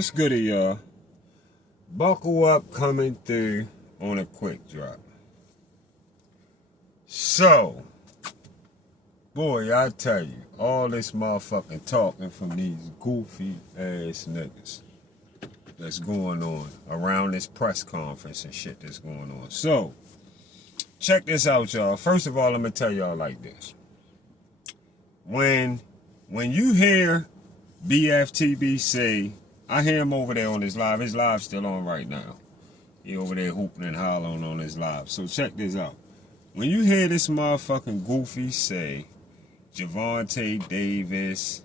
What's good, y'all? Buckle up, coming through on a quick drop. So, boy, I tell you, all this motherfucking talking from these goofy ass niggas that's going on around this press conference and shit that's going on. So, check this out, y'all. First of all, I'm gonna tell y'all like this. When you hear BFTB say, I hear him over there on his live. His live's still on right now. He over there hooping and hollering on his live. So check this out. When you hear this motherfucking goofy say, Javante Davis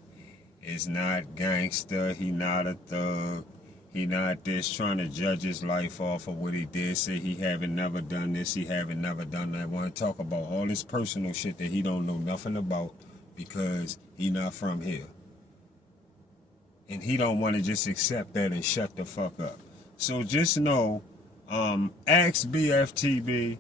is not gangster, he not a thug, he not this, trying to judge his life off of what he did, say he haven't never done this, he haven't never done that. Want to talk about all this personal shit that he don't know nothing about because he not from here. And he don't want to just accept that and shut the fuck up. So just know, ask BFTB,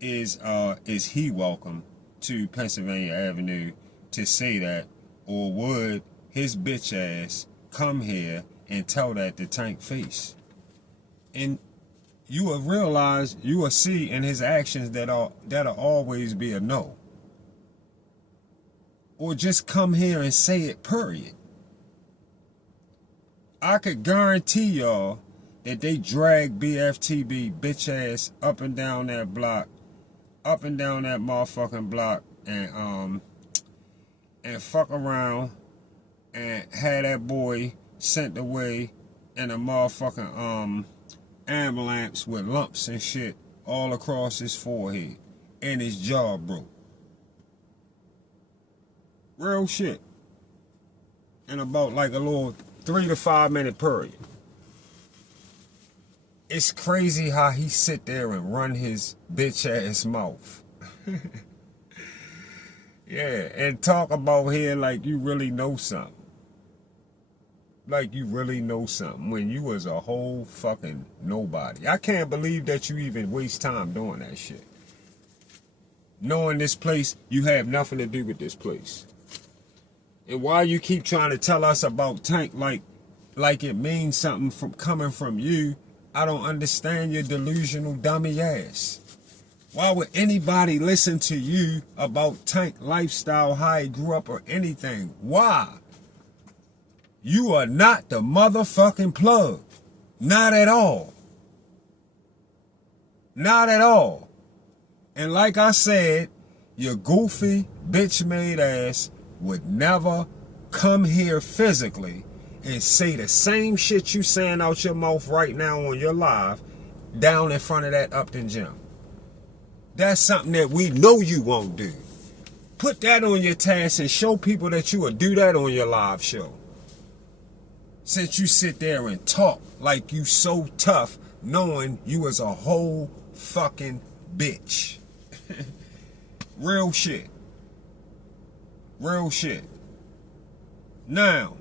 is he welcome to Pennsylvania Avenue to say that, or would his bitch ass come here and tell that to Tank face? And you will realize, you will see in his actions that'll always be a no. Or just come here and say it, period. I could guarantee y'all that they drag BFTB bitch ass up and down that block, up and down that motherfucking block, and fuck around and had that boy sent away in a motherfucking ambulance with lumps and shit all across his forehead and his jaw broke. Real shit. In about like a little 3 to 5 minute period. It's crazy how he sit there and run his bitch ass mouth. Yeah, and talk about here like you really know something. Like you really know something when you was a whole fucking nobody. I can't believe that you even waste time doing that shit. Knowing this place, you have nothing to do with this place. And why you keep trying to tell us about Tank like it means something from coming from you, I don't understand your delusional dummy ass. Why would anybody listen to you about Tank lifestyle, how he grew up, or anything? Why? You are not the motherfucking plug. Not at all. Not at all. And like I said, your goofy, bitch-made ass would never come here physically and say the same shit you saying out your mouth right now on your live down in front of that Upton gym. That's something that we know you won't do. Put that on your task and show people that you will do that on your live show. Since you sit there and talk like you so tough knowing you was a whole fucking bitch. Real shit. Real shit. Now,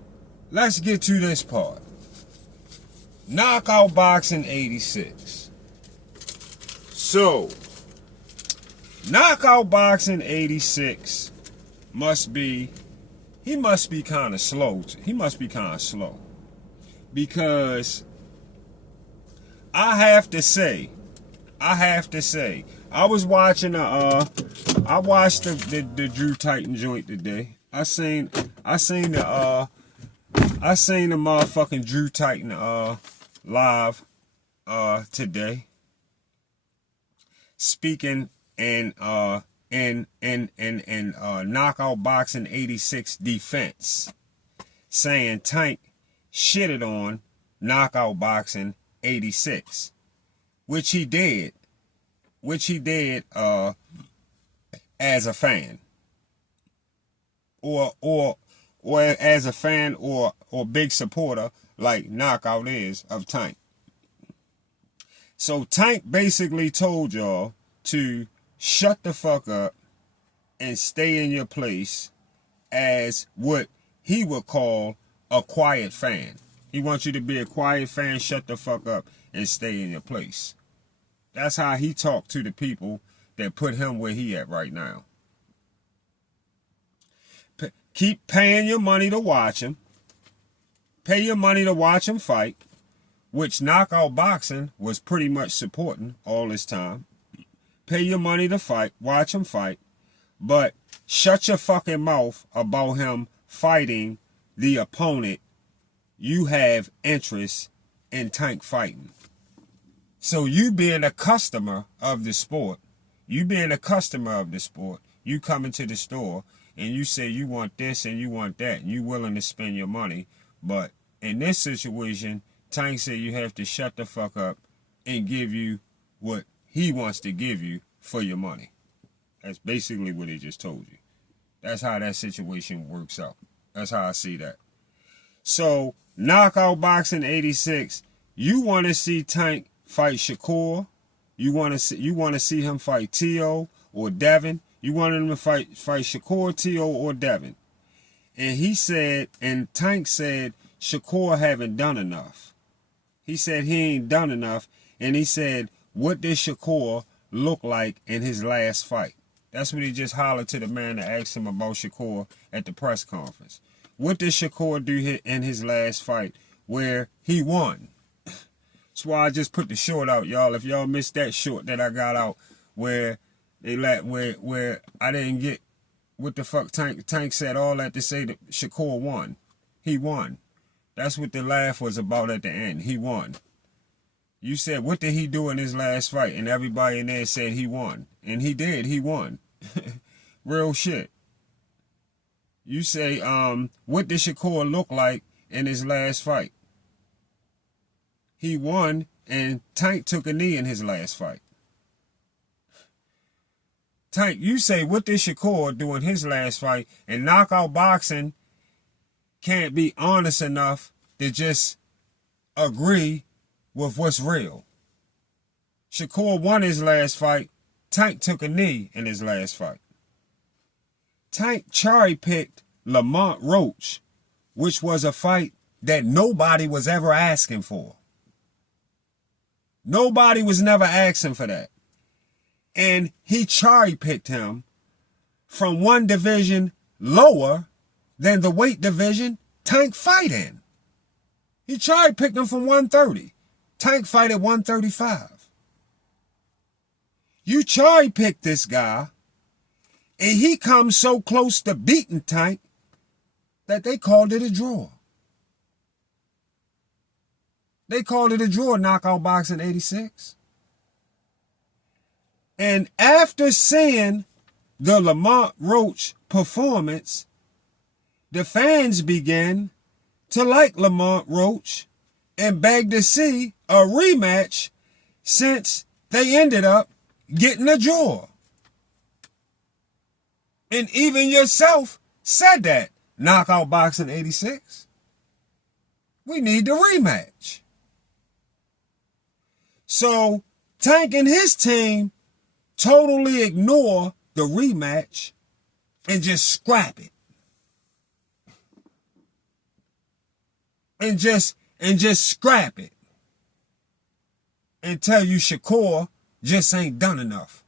let's get to this part. Knockout Boxing 86. So, Knockout Boxing 86 he must be kind of slow. He must be kind of slow. Because I have to say, I was watching I watched the Drew Titan joint today. I seen the motherfucking Drew Titan live today. Speaking in Knockout Boxing 86 defense, saying Tank shitted on Knockout Boxing 86, which he did as a fan, or as a fan or big supporter like Knockout is of Tank. So Tank basically told y'all to shut the fuck up and stay in your place as what he would call a quiet fan. He wants you to be a quiet fan, shut the fuck up and stay in your place. That's how he talked to the people that put him where he at right now. Keep paying your money to watch him. Pay your money to watch him fight, which Knockout Boxing was pretty much supporting all this time. Pay your money to fight, watch him fight, but shut your fucking mouth about him fighting the opponent you have interest in Tank fighting. So you being a customer of the sport, you come into the store and you say you want this and you want that, and you willing to spend your money. But in this situation, Tank said you have to shut the fuck up and give you what he wants to give you for your money. That's basically what he just told you. That's how that situation works out. That's how I see that. So, Knockout Boxing 86, you want to see Tank fight Shakur? You want to see him fight T.O. or Devin? You want him to fight Shakur, T.O. or Devin? And he said, and Tank said, Shakur haven't done enough. He said he ain't done enough. And he said, what did Shakur look like in his last fight? That's what he just hollered to the man that asked him about Shakur at the press conference. What did Shakur do in his last fight where he won? That's why I just put the short out, y'all. If y'all missed that short that I got out where where I didn't get what the fuck Tank said all that to say that Shakur won. He won. That's what the laugh was about at the end. He won. You said, what did he do in his last fight? And everybody in there said he won. And he did. He won. Real shit. You say, what did Shakur look like in his last fight? He won, and Tank took a knee in his last fight. Tank, you say, what did Shakur do in his last fight? And Knockout Boxing can't be honest enough to just agree with what's real. Shakur won his last fight. Tank took a knee in his last fight. Tank cherry-picked Lamont Roach, which was a fight that nobody was ever asking for. Nobody was never asking for that. And he cherry-picked him from one division lower than the weight division Tank fight in. He cherry-picked him from 130. Tank fight at 135. You cherry-picked this guy, and he comes so close to beating Tank that they called it a draw. They called it a draw, Knockout Boxing 86. And after seeing the Lamont Roach performance, the fans began to like Lamont Roach and beg to see a rematch since they ended up getting a draw. And even yourself said that, Knockout Boxing 86. We need the rematch. So Tank and his team totally ignore the rematch and just scrap it. And just scrap it. And tell you Shakur just ain't done enough.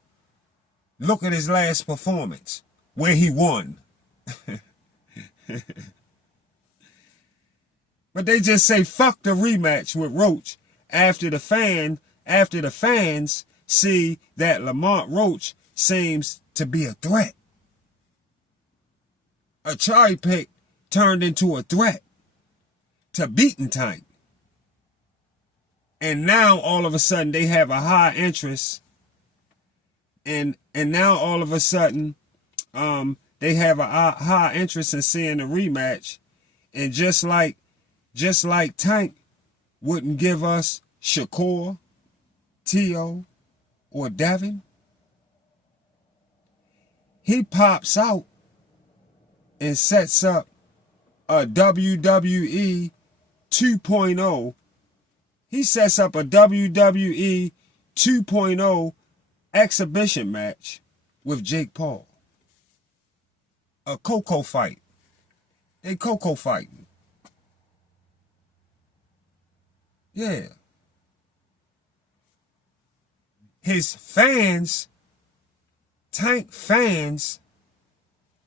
Look at his last performance where he won. But they just say fuck the rematch with Roach after the fans see that Lamont Roach seems to be a threat. A cherry pick turned into a threat to beating Tank. And now all of a sudden they have a high interest. And now all of a sudden they have a high interest in seeing the rematch. And just like Tank wouldn't give us Shakur, T.O., or Devin, he pops out and sets up a WWE 2.0. He sets up a WWE 2.0 exhibition match with Jake Paul. A Coco fight. They Coco fighting. Yeah. His fans, Tank fans,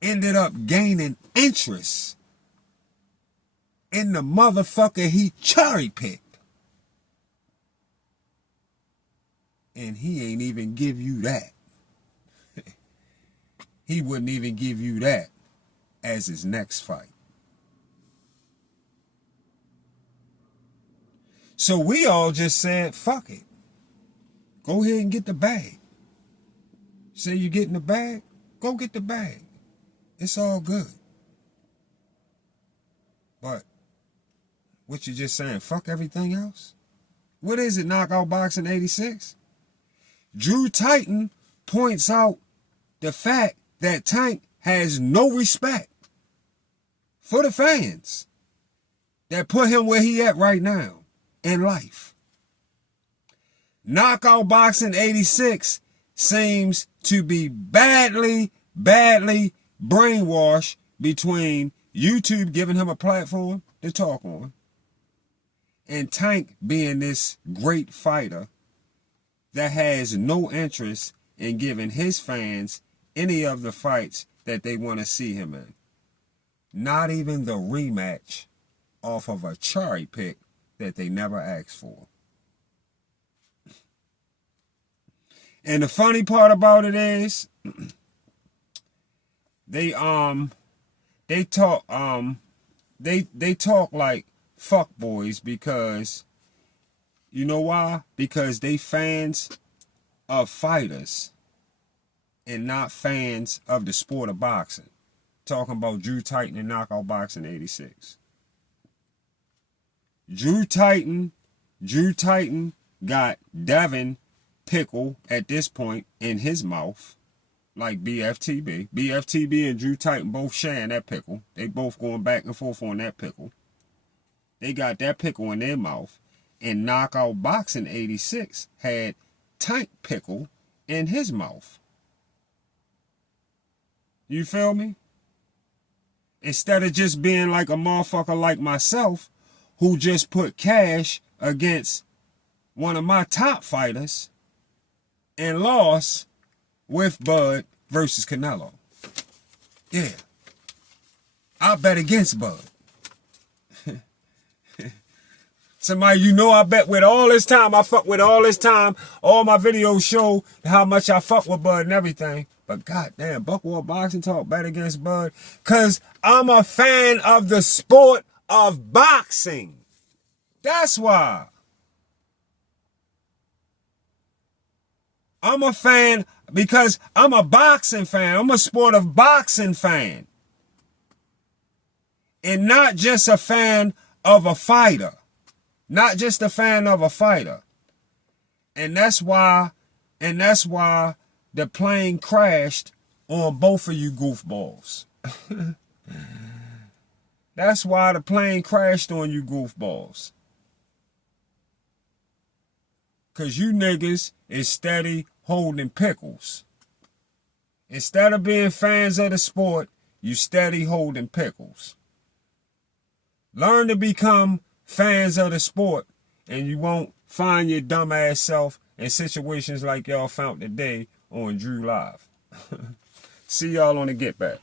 ended up gaining interest And the motherfucker he cherry picked. And he ain't even give you that. He wouldn't even give you that as his next fight. So we all just said, fuck it. Go ahead and get the bag. Say you're getting the bag, go get the bag. It's all good. But what you just saying, fuck everything else? What is it, Knockout Boxing 86? Drew Titan points out the fact that Tank has no respect for the fans that put him where he at right now in life. Knockout Boxing 86 seems to be badly brainwashed between YouTube giving him a platform to talk on and Tank being this great fighter that has no interest in giving his fans any of the fights that they want to see him in. Not even the rematch off of a cherry pick that they never asked for. And the funny part about it is they talk like fuckboys because you know why? Because they fans of fighters and not fans of the sport of boxing. Talking about Drew Titan and Knockout Boxing 86. Drew Titan got Devin Pickle at this point in his mouth, like BFTB. BFTB and Drew Titan both sharing that pickle. They both going back and forth on that pickle. They got that pickle in their mouth. And Knockout Boxing 86 had Tank Pickle in his mouth. You feel me? Instead of just being like a motherfucker like myself who just put cash against one of my top fighters and lost with Bud versus Canelo. Yeah. I bet against Bud. Somebody, you know, I bet with all this time, I fuck with all this time. All my videos show how much I fuck with Bud and everything. But goddamn, Buckwall Boxing Talk bet against Bud. Because I'm a fan of the sport of boxing. That's why. I'm a fan because I'm a boxing fan. I'm a sport of boxing fan. And not just a fan of a fighter. Not just a fan of a fighter. And that's why the plane crashed on both of you goofballs. That's why the plane crashed on you goofballs. Because you niggas is steady holding pickles. Instead of being fans of the sport, you steady holding pickles. Learn to become fans of the sport, and you won't find your dumb ass self in situations like y'all found today on Drew Live. See y'all on the Get Back.